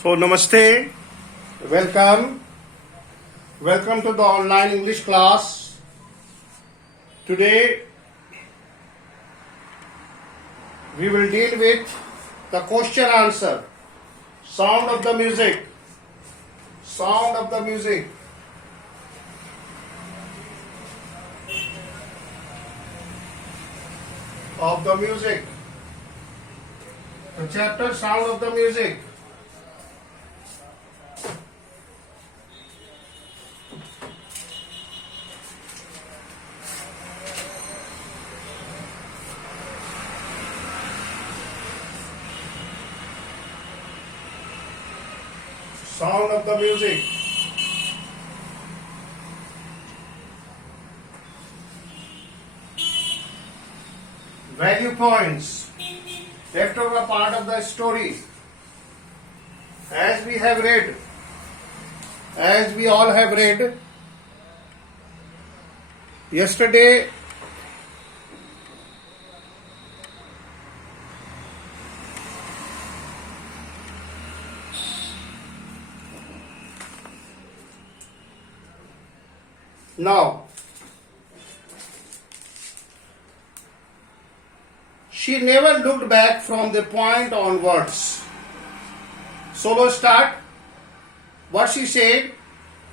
So, Namaste, welcome, welcome to the online English class. Today, we will deal with the question answer, sound of the music, sound of the music. Of the music, the chapter sound of the music. Sound of the music. Value points. Leftover part of the story. As we have read, as we all have read, yesterday now she never looked back from the point onwards. Solo start. What she said,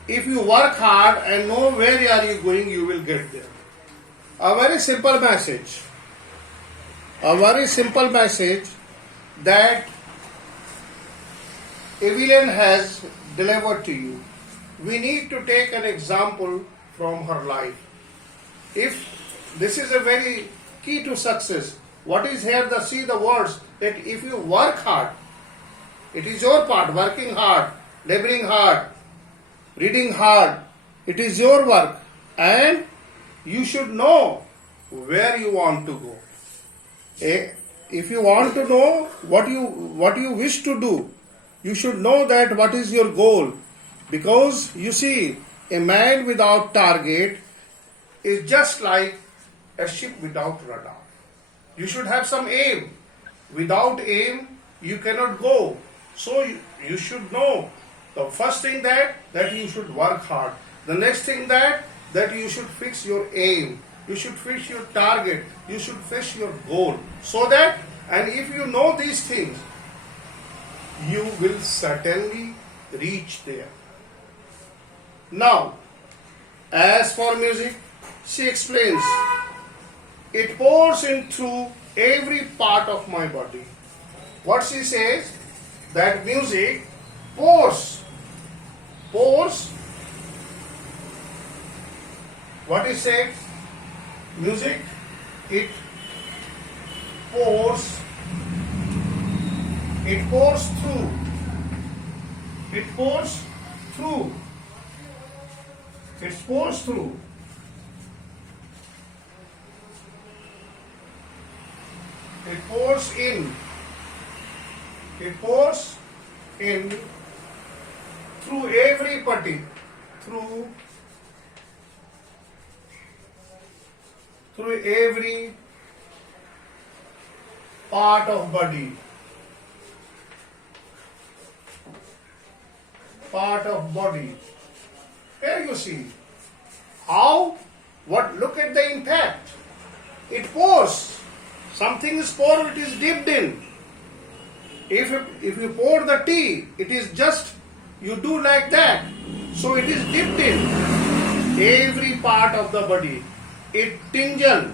if you work hard and know where are you going, you will get there. A very simple message. A very simple message that Evelyn has delivered to you. We need to take an example from her life. If this is a very key to success, what is here? See the words that if you work hard, it is your part, working hard, laboring hard, reading hard, it is your work, and you should know where you want to go. If you want to know what you wish to do, you should know that what is your goal. Because you see, a man without target is just like a ship without rudder. You should have some aim. Without aim, you cannot go. So you should know the first thing that you should work hard. The next thing that you should fix your aim. You should fix your target. You should fix your goal. So that, and if you know these things, you will certainly reach there. Now, as for music, she explains, it pours into every part of my body. What she says, that music pours. What is said? Music, it pours through. It pours through. It pours through. It pours in. It pours in through every party, through every part of body. Part of body. Here you see how, look at the impact. It pours. Something is poured, it is dipped in. If you pour the tea, it is just, you do like that. So it is dipped in every part of the body. It tingle.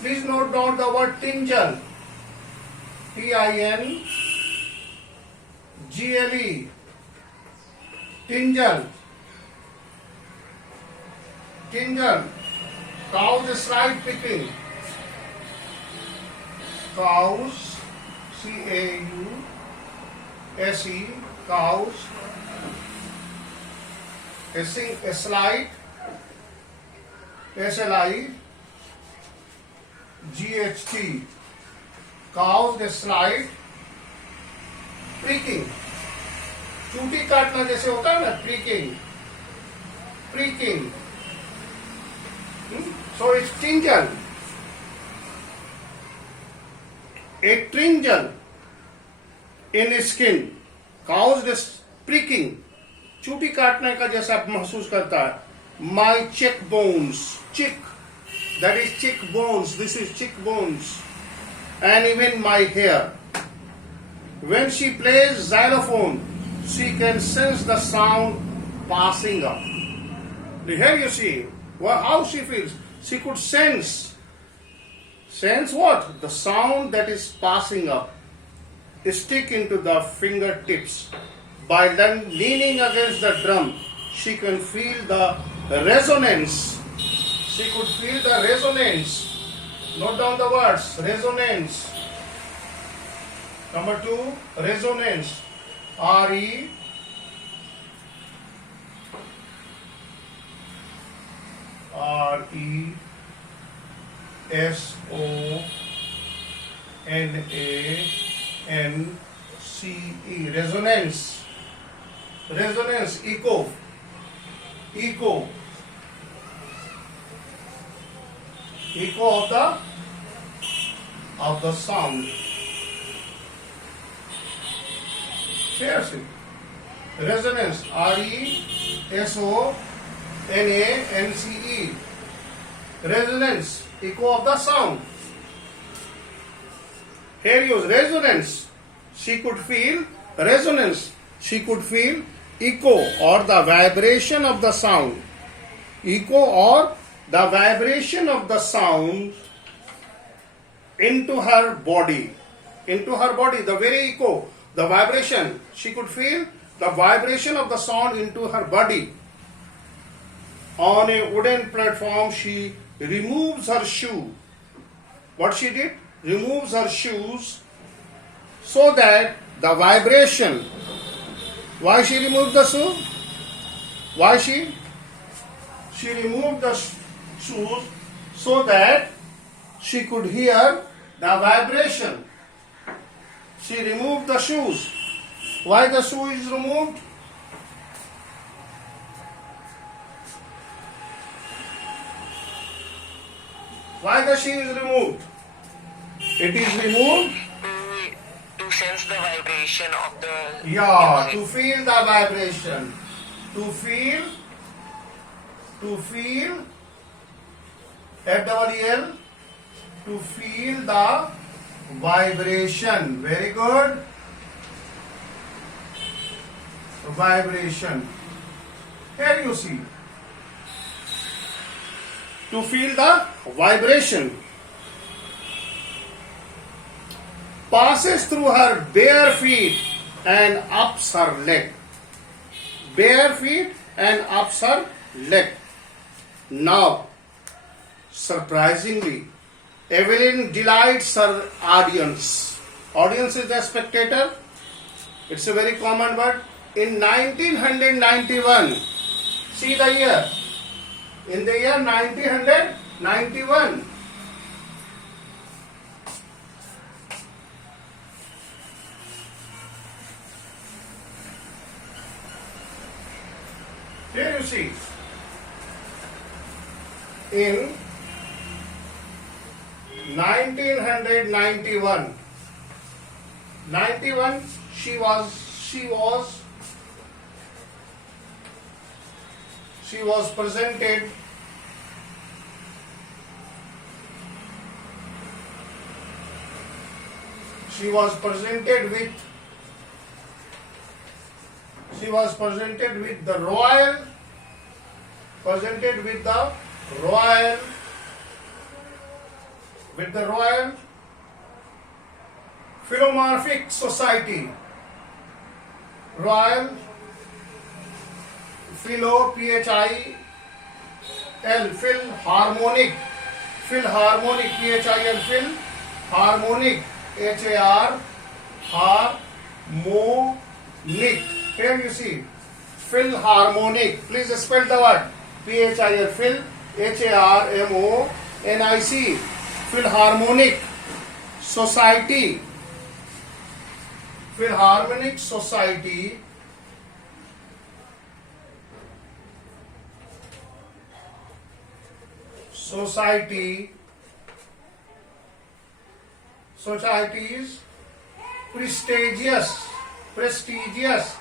Please note down the word tingle. Tingle. Tingle. Cows slide picking. Cows, C-A-U-S-E, cows. A slide, S-L-I-G-H-T. Cows, they slide. Pricking. चूटी काटना जैसे होता है ना, pricking. So it's tingle. A tringle. in skin caused pricking, चूटी काटने का जैसा आप महसूस करता है. My cheek bones, cheek, that is cheek bones, this is cheek bones, and even my hair. When she plays xylophone, she can sense the sound passing up. Here you see how she feels. She could sense what? The sound that is passing up. Stick into the fingertips. By then leaning against the drum, she can feel the resonance. She could feel the resonance. Note down the words. Resonance. Number 2, resonance. R-E R-E-S-O-N-A-N-C-E. Resonance. Resonance. Echo. Echo. Echo of the sound. Here see. Resonance. R-E-S-O-N-A-N-C-E. Resonance. Echo of the sound. Here use resonance. She could feel resonance. She could feel echo or the vibration of the sound. Echo or the vibration of the sound into her body. Into her body. The very echo. The vibration. She could feel the vibration of the sound into her body. On a wooden platform, she removes her shoe. What she did? Removes her shoes so that the vibration. Why she removed the shoe? Why she? She removed the shoes so that she could hear the vibration. She removed the shoes. Why the shoe is removed? Why the shoe is removed? It is removed to sense the vibration of the to feel the vibration. To feel F-double-E-L, to feel the vibration. Very good. Vibration. Here you see. To feel the vibration. Passes through her bare feet and ups her leg. Bare feet and ups her leg. Now, surprisingly, Evelyn delights her audience. Audience is the spectator. It's a very common word. In 1991, see the year. In the year 1991, here you see, in 1991, 91, she was presented with the Royal Philharmonic Society. Royal Philo, P-H-I-L, Philharmonic, P-H-I-L, Philharmonic, H-A-R, harmonic. Here you see, Philharmonic. Please spell the word. P-H-I-L, Phil, H-A-R-M-O-N-I-C, Philharmonic Society. Philharmonic Society societies prestigious, prestigious,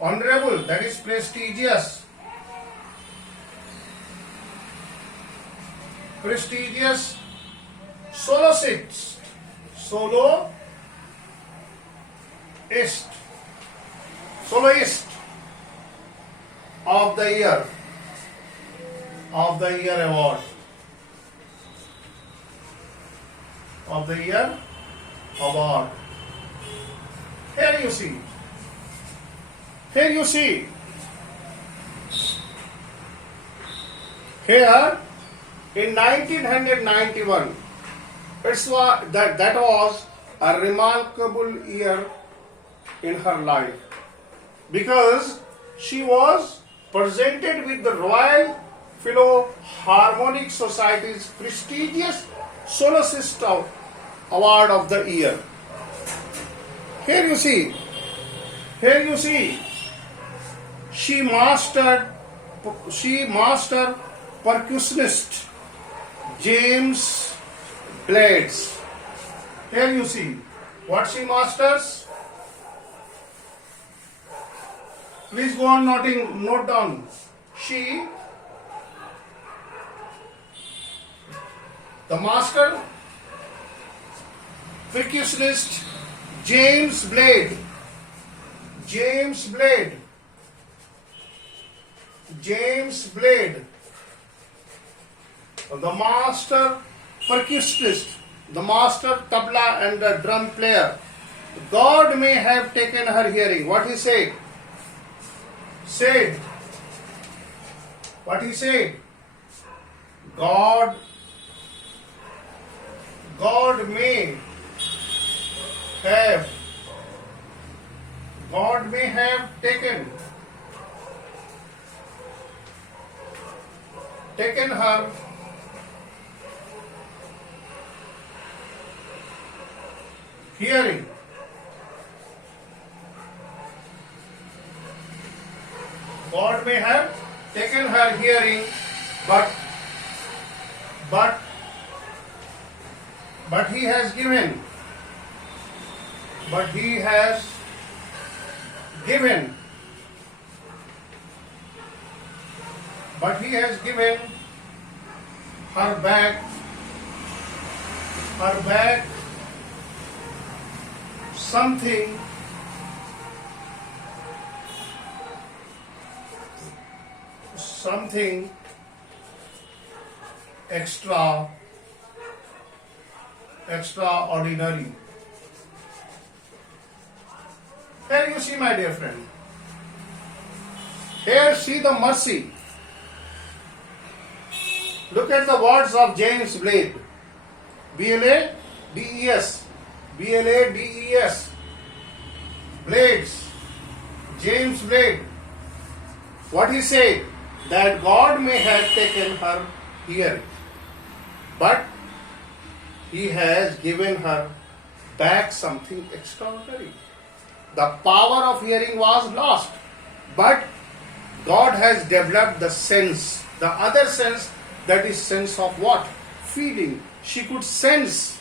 honorable, that is prestigious, prestigious soloist, soloist of the year award, of the year award. Here you see, here in 1991, that was a remarkable year in her life, because she was presented with the Royal Philharmonic Society's prestigious Soloist Award of the Year. Here you see, she mastered percussionist James Blades. Here you see what she masters. Please go on note down. The master percussionist James Blade, the master percussionist, the master tabla and the drum player. God may have taken her hearing. What he said? What he said? God may have taken her hearing. God may have taken her hearing, but he has given her back something extraordinary. Here you see, my dear friend. Here see the mercy. Look at the words of James Blade. B-L-A-D-E-S. Blades. James Blade. What he said? That God may have taken her hearing, but he has given her back something extraordinary. The power of hearing was lost, but God has developed the sense, the other sense, that is sense of what? Feeling. She could sense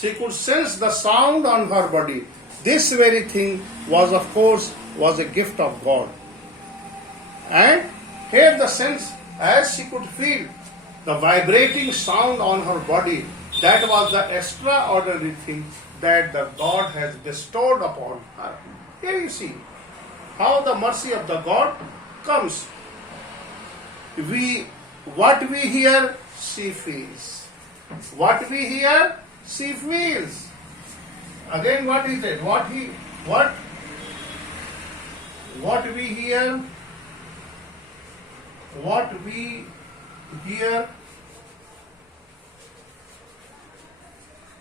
the sound on her body. This very thing was a gift of God. And here the sense, as she could feel the vibrating sound on her body, that was the extraordinary thing that the God has bestowed upon her. Here you see how the mercy of the God comes. What we hear, she feels. What we hear, she feels. Again, what is it? What we hear,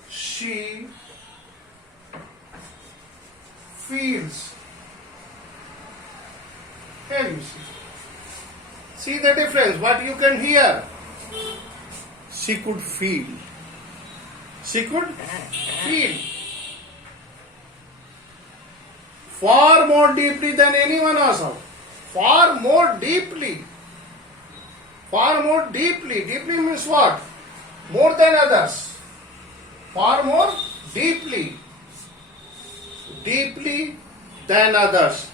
she feels. Here you see. See the difference. What you can hear, she could feel. Far more deeply than anyone else. Far more deeply. Deeply means what? More than others. Far more deeply. deeply than others.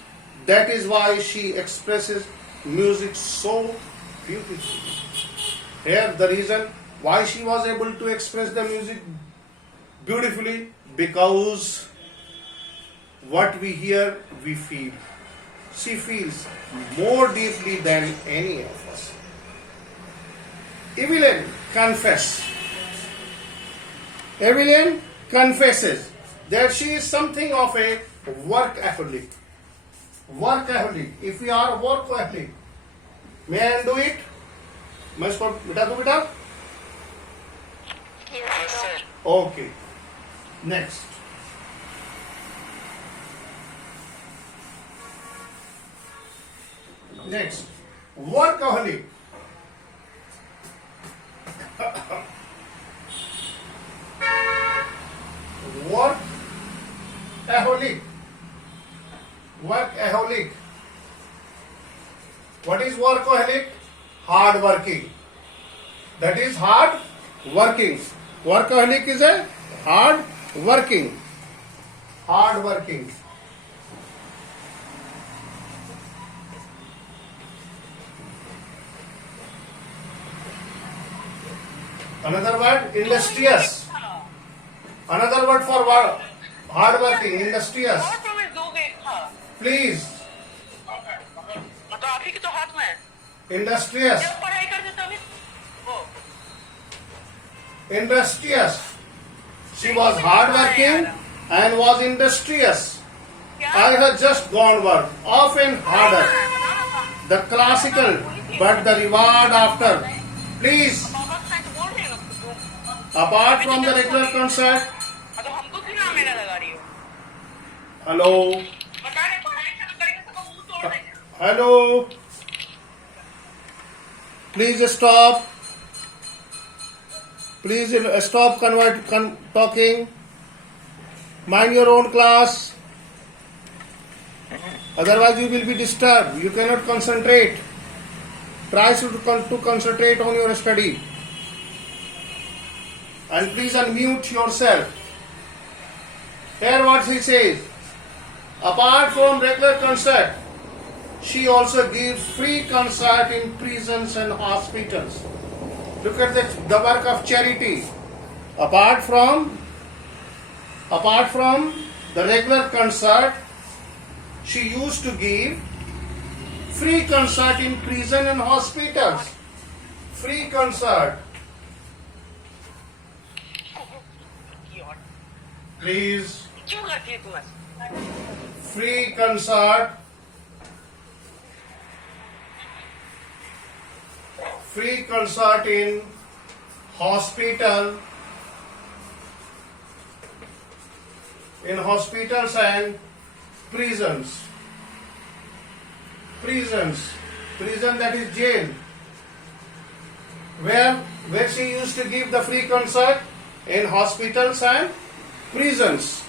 That is why she expresses music so beautifully. Here, the reason why she was able to express the music beautifully, because what we hear, we feel. She feels more deeply than any of us. Evelyn confesses that she is something of a workaholic. Workaholic. If we are workaholic, may I do it? मैं इसको बिठा दूं बेटा? Yes, sir. Okay. Next. Next. Workaholic. Workaholic. Workaholic. What is workaholic? Hard working. That is hard working. Workaholic is a hard working. Hard working. Another word, industrious. Another word for hard working, industrious. और प्रवेश दोगे? हाँ। Please, तो आप ही के तो हाथ में है। industrious. जब पढ़ाई करते तभी वो Industrious. She was hard working and was industrious. I have just gone work, often harder. The classical, but the reward after. Please, पापा सच बोल रहे हो तुम। apart from the regular concert. अब हमको क्यों नाम मेरा लगा रही हो? Hello. बता रहे पढ़ाई शुरू करके सबका मुंह तोड़ देंगे। Hello. Please stop. Please stop talking. Mind your own class. Otherwise you will be disturbed. You cannot concentrate. Try to concentrate on your study. And please unmute yourself. Hear what she says. Apart from regular concert, she also gives free concert in prisons and hospitals. Look at the work of charity. Apart from the regular concert, she used to give free concert in prison and hospitals. Free concert. Please. क्यों करती है तुम ऐसे? Free concert. Free concert in hospital. In hospitals and prisons. Prisons. Prison, that is jail. Where she used to give the free concert? In hospitals and prisons.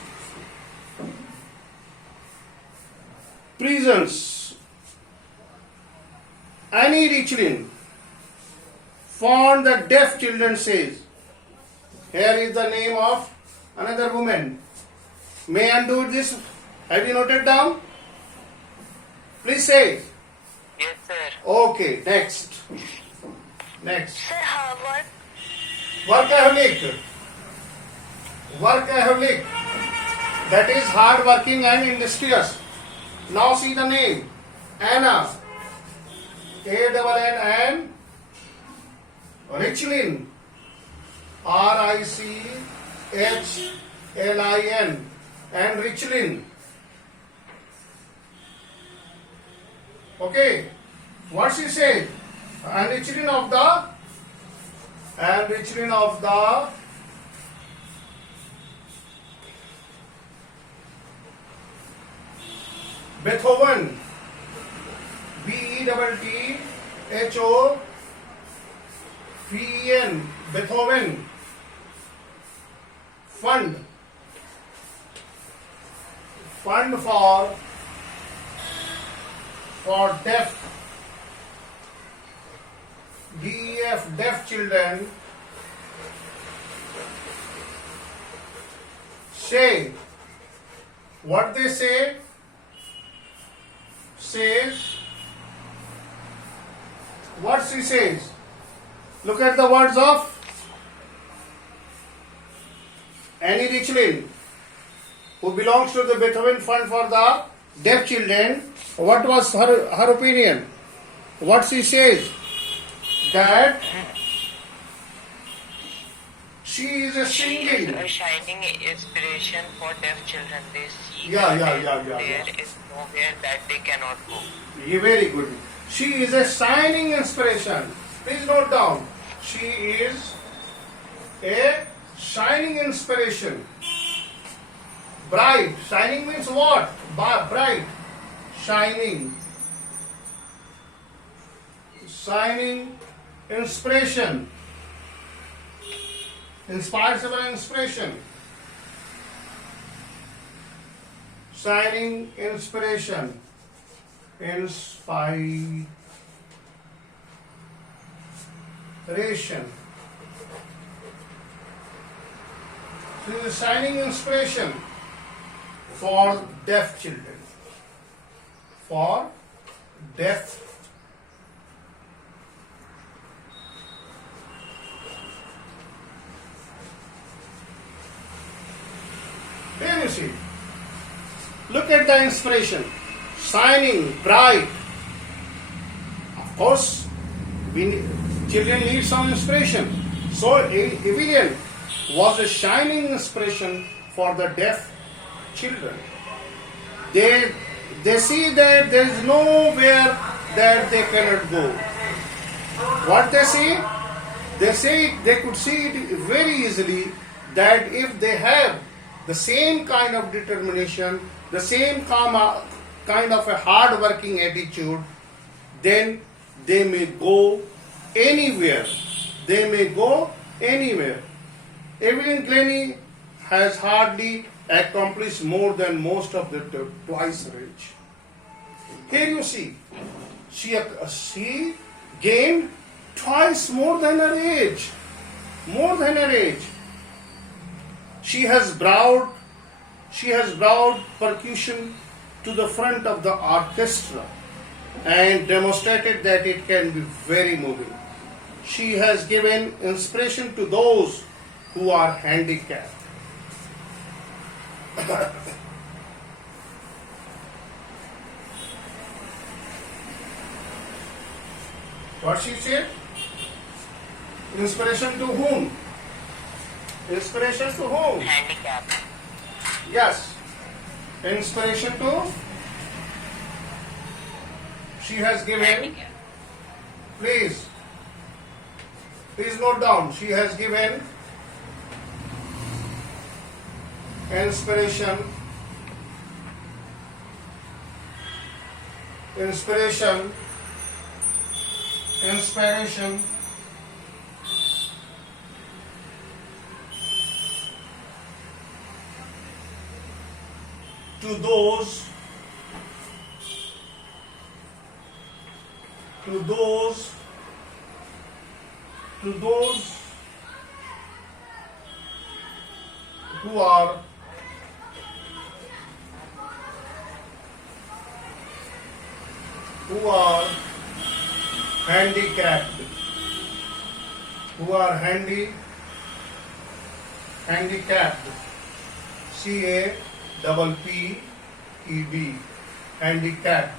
Prisons. Annie Richlin found the deaf children says. Here is the name of another woman. May I undo this? Have you noted down? Please say. Yes, sir. Okay, next. Next. Sir, हाँ work Workaholic. Workaholic. That is hard working and industrious. Now see the name. Anna. A-N-N. Richlin. R-I-C-H-L-I-N. And Richlin. Okay. What she said? And Richlin of the Beethoven. B-E-T-T-H-O-V-E-N. Beethoven. Fund for deaf. DEF, deaf children. Say what they say says, what she says. Look at the words of Annie Richlin, who belongs to the Beethoven Fund for the Deaf Children. What was her opinion? What she says? That she is a She is singing. a shining inspiration for deaf children. They see Yeah. there is nowhere that they cannot go. Very good. She is a shining inspiration. Please note down. She is a shining inspiration. Bright. Shining means what? Bright. Shining. Shining inspiration. Inspires our inspiration. Shining inspiration. Inspiration. She is a shining inspiration for deaf children. For deaf. There you see. Look at the inspiration. Shining, bright. Of course, children need some inspiration. So Evelyn was a shining inspiration for the deaf children. They see that there is nowhere that they cannot go. What they see? They could see it very easily that if they have the same kind of determination, the same kind of a hard-working attitude, then they may go anywhere. They may go anywhere. Evelyn Glennie has hardly accomplished more than most of the twice her age. Here you see, she gained twice more than her age. More than her age. She has brought percussion to the front of the orchestra and demonstrated that it can be very moving. She has given inspiration to those who are handicapped. What she said? Inspiration to whom? Inspiration to whom? Handicap. Yes. Inspiration to? She has given. Handicap. Please note down. She has given inspiration to those who are handicapped, handicapped, CAPPED, handicapped.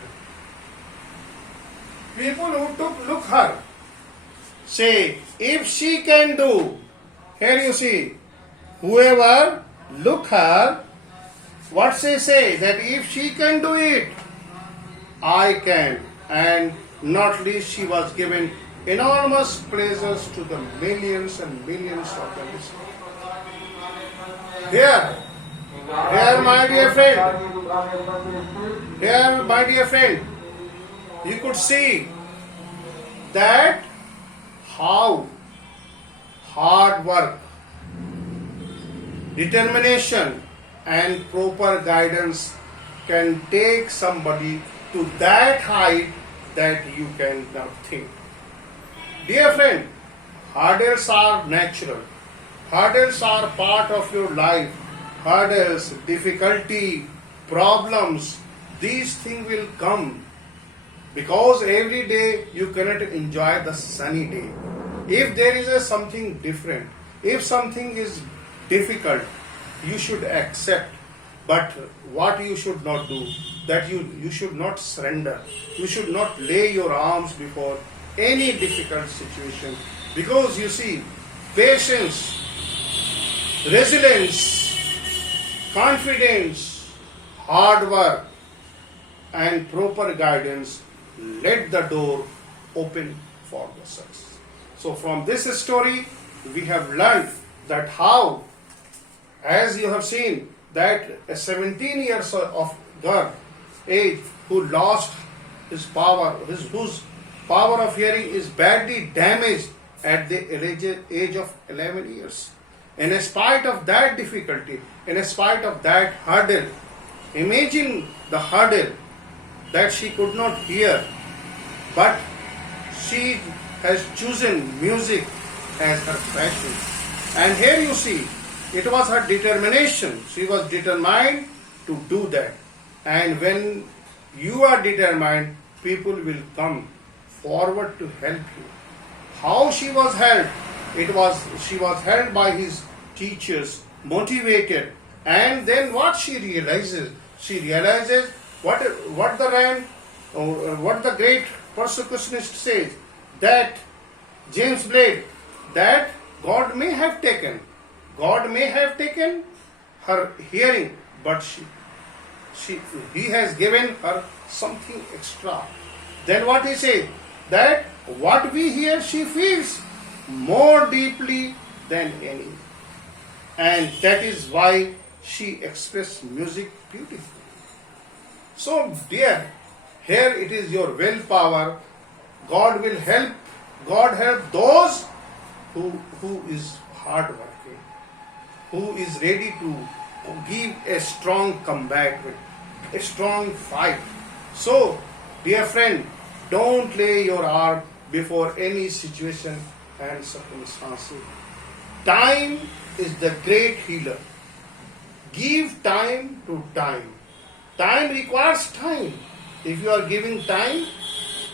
People who look her say, if she can do, here you see, whoever look her, what they say, that if she can do it, I can. And not least, she was given enormous pleasures to the millions and millions of the listeners. Here, my dear friend, you could see that how hard work, determination, and proper guidance can take somebody to that height that you cannot think. Dear friend, hurdles are natural. Hurdles are part of your life. Hurdles, difficulty, problems, these things will come because every day you cannot enjoy the sunny day. If there is something different, if something is difficult, you should accept. But what you should not do, that you should not surrender. You should not lay your arms before any difficult situation. Because you see, patience, resilience, confidence, hard work, and proper guidance let the door open for the success. So from this story, we have learned that how, as you have seen, that a 17 years of girl age who lost his power, whose power of hearing is badly damaged at the age of 11 years. And in spite of that difficulty, in spite of that hurdle, imagine the hurdle that she could not hear, but she has chosen music as her passion. And here you see, it was her determination. She was determined to do that. And when you are determined, people will come forward to help you. How she was helped? She was helped by his teachers, motivated. And then what she realizes? She realizes what the great percussionist says, that James Blake, that God may have taken her hearing, but he has given her something extra. Then what he says, that what we hear she feels more deeply than any. And that is why she expressed music beautifully. So dear, here it is your willpower. God help those who is hardworking, who is ready to give a strong comeback, a strong fight. So, dear friend, don't lay your arm before any situation and circumstances. Time is the great healer. Give time to time. Time requires time. If you are giving time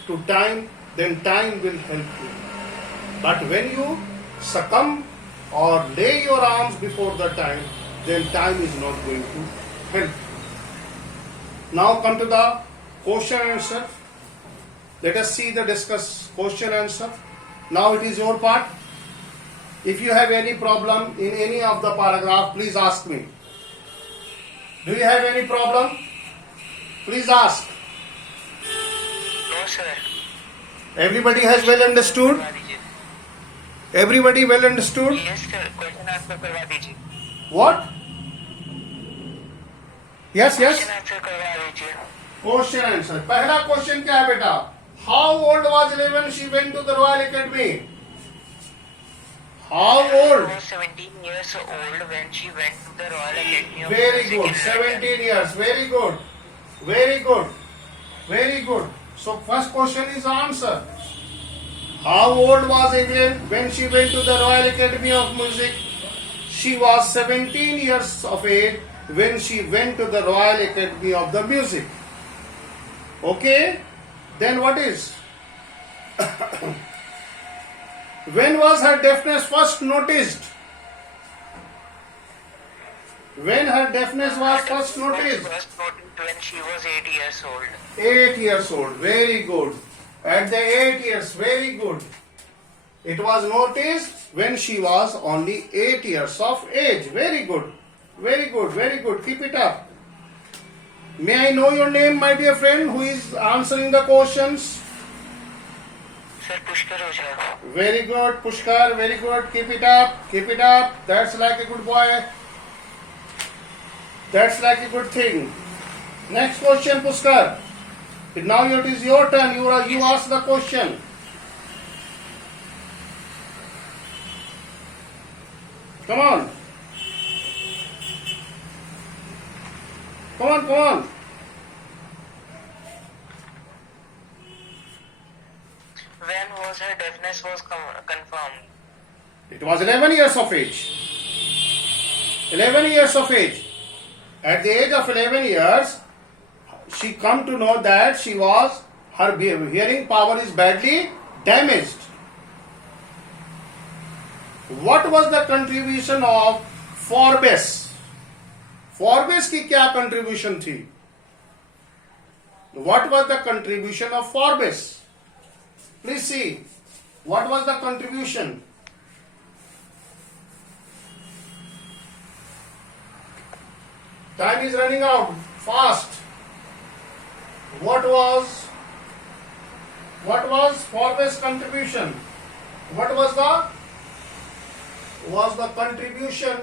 to time, then time will help you. But when you succumb or lay your arms before the time, then time is not going to help you. Now come to the question and answer. Let us see the discuss question and answer. Now it is your part. If you have any problem in any of the paragraph, please ask me. Do you have any problem? Please ask. No, sir. Everybody has well understood? करवा दीजिए. Everybody well understood? Yes, sir. Question answer करवा दीजिए. What? Yes, yes. Question answer करवा दीजिए. Question answer. पहला question क्या है बेटा? How old was 11 she went to the Royal Academy? How She old? was 17 years old when she went to the Royal Academy of Very Music good. in 17 years. Very good. Very good. Very good. So first question is answer. How old was Evelyn when she went to the Royal Academy of Music? She was 17 years of age when she went to the Royal Academy of the Music. Okay? Then what is? When was her deafness first noticed? When her deafness was first noticed? First noticed when she was 8 years old. 8 years old. Very good. At the 8 years, very good. It was noticed when she was only 8 years of age. Very good. Very good. Very good. Keep it up. May I know your name, my dear friend, who is answering the questions? Sir, Pushkar Ojha. Very good, Pushkar. Very good. Keep it up. Keep it up. That's like a good boy. That's like a good thing. Next question, Pushkar. Now it is your turn. You ask the question. Come on. Come on, come on. When was her deafness was confirmed? It was 11 years of age. 11 years of age. At the age of 11 years, she come to know that her hearing power is badly damaged. What was the contribution of Forbes? Forbes की क्या contribution थी? What was the contribution of Forbes? Please see. What was the contribution? Time is running out. Fast. What was Forbes' contribution? What was the contribution?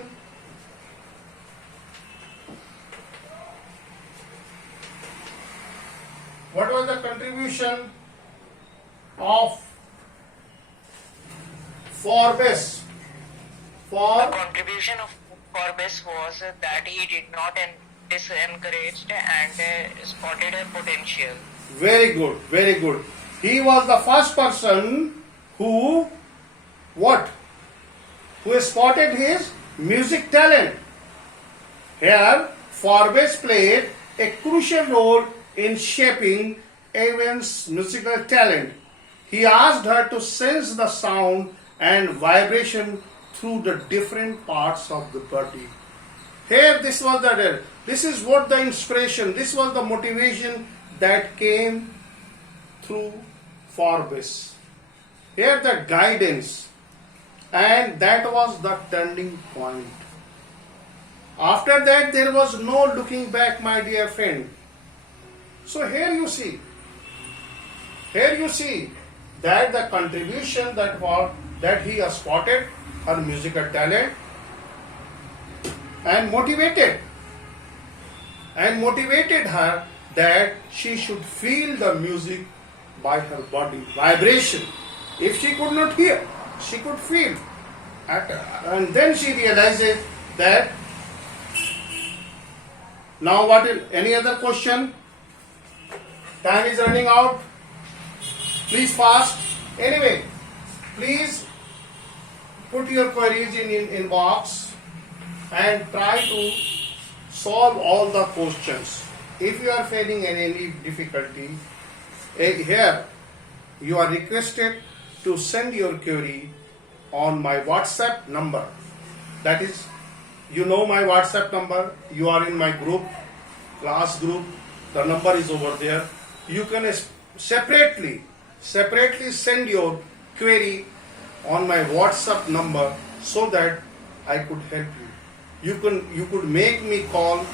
What was the contribution of Forbes? The contribution of Forbes was that he did not disencouraged and spotted a potential. Very good, very good. He was the first person who spotted his music talent. Here, Forbes played a crucial role in shaping Evan's musical talent. He asked her to sense the sound and vibration through the different parts of the body. Here, this is what the inspiration, this was the motivation that came through Forbes. Here, the guidance, and that was the turning point. After that, there was no looking back, my dear friend. So here you see that the contribution that he has spotted her musical talent and motivated her that she should feel the music by her body, vibration. If she could not hear, she could feel. And then she realizes that. Now any other question? Time is running out. Please fast. Anyway, please put your queries in box and try to solve all the questions. If you are facing any difficulty, here you are requested to send your query on my WhatsApp number. That is, you know my WhatsApp number. You are in my group, class group. The number is over there. You can separately send your query on my WhatsApp number so that I could help you. You could make me call